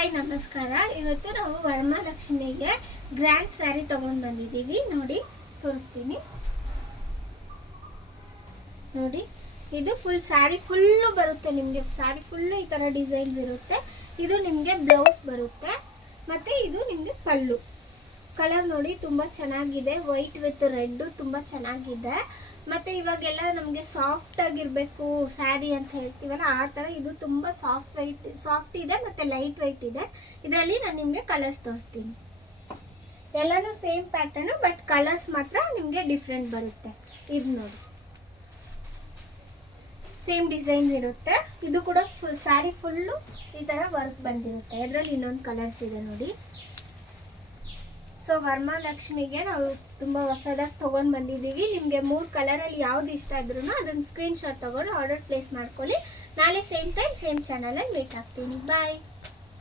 Hi ನಮಸ್ಕಾರ. ಇವತ್ತು ನಾವು ವರಮಹಾಲಕ್ಷ್ಮಿಗೆ ಗ್ರ್ಯಾಂಡ್ ಸ್ಯಾರಿ ತಗೊಂಡು ಬಂದಿದ್ದೀವಿ. ನೋಡಿ ತೋರಿಸ್ತೀನಿ. ನೋಡಿ ಇದು ಫುಲ್ ಸ್ಯಾರಿ ಫುಲ್ಲು ಬರುತ್ತೆ ನಿಮಗೆ. ಸ್ಯಾರಿ ಫುಲ್ಲು ಈ ಥರ ಡಿಸೈನ್ಸ್ ಇರುತ್ತೆ. ಇದು ನಿಮಗೆ ಬ್ಲೌಸ್ ಬರುತ್ತೆ ಮತ್ತು ಇದು ನಿಮಗೆ ಪಲ್ಲು. ಕಲರ್ ನೋಡಿ ತುಂಬ ಚೆನ್ನಾಗಿದೆ. ವೈಟ್ ವಿತ್ ರೆಡ್ ತುಂಬ ಚೆನ್ನಾಗಿದೆ. ಮತ್ತು ಇವಾಗೆಲ್ಲ ನಮಗೆ ಸಾಫ್ಟ್ ಆಗಿರಬೇಕು ಸ್ಯಾರಿ ಅಂತ ಹೇಳ್ತೀವಲ್ಲ, ಆ ಥರ ಇದು ತುಂಬ ಸಾಫ್ಟ್ ಇದೆ ಮತ್ತು ಲೈಟ್ ವೆಯ್ಟ್ ಇದೆ. ಇದರಲ್ಲಿ ನಾನು ನಿಮಗೆ ಕಲರ್ಸ್ ತೋರಿಸ್ತೀನಿ. ಎಲ್ಲನೂ ಸೇಮ್ ಪ್ಯಾಟರ್ನು, ಬಟ್ ಕಲರ್ಸ್ ಮಾತ್ರ ನಿಮಗೆ ಡಿಫ್ರೆಂಟ್ ಬರುತ್ತೆ. ಇದು ನೋಡಿ ಸೇಮ್ ಡಿಸೈನ್ಸ್ ಇರುತ್ತೆ. ಇದು ಕೂಡ ಸ್ಯಾರಿ ಫುಲ್ಲು ಈ ಥರ ವರ್ಕ್ ಬಂದಿರುತ್ತೆ. ಇದರಲ್ಲಿ ಇನ್ನೊಂದು ಕಲರ್ಸ್ ಇದೆ ನೋಡಿ. ಸೊ ವರಮಹಾಲಕ್ಷ್ಮಿಗೆ ನಾವು ತುಂಬ ಹೊಸದಾಗಿ ತೊಗೊಂಡು ಬಂದಿದ್ದೀವಿ. ನಿಮಗೆ 3 ಕಲರಲ್ಲಿ ಯಾವ್ದು ಇಷ್ಟ ಆದ್ರೂ ಅದನ್ನು ಸ್ಕ್ರೀನ್ಶಾಟ್ ತೊಗೊಂಡು ಆರ್ಡರ್ ಪ್ಲೇಸ್ ಮಾಡ್ಕೊಳ್ಳಿ. ನಾಳೆ ಸೇಮ್ ಟೈಮ್ ಸೇಮ್ ಚಾನಲಲ್ಲಿ ಮೀಟ್ ಆಗ್ತೀನಿ. ಬಾಯ್.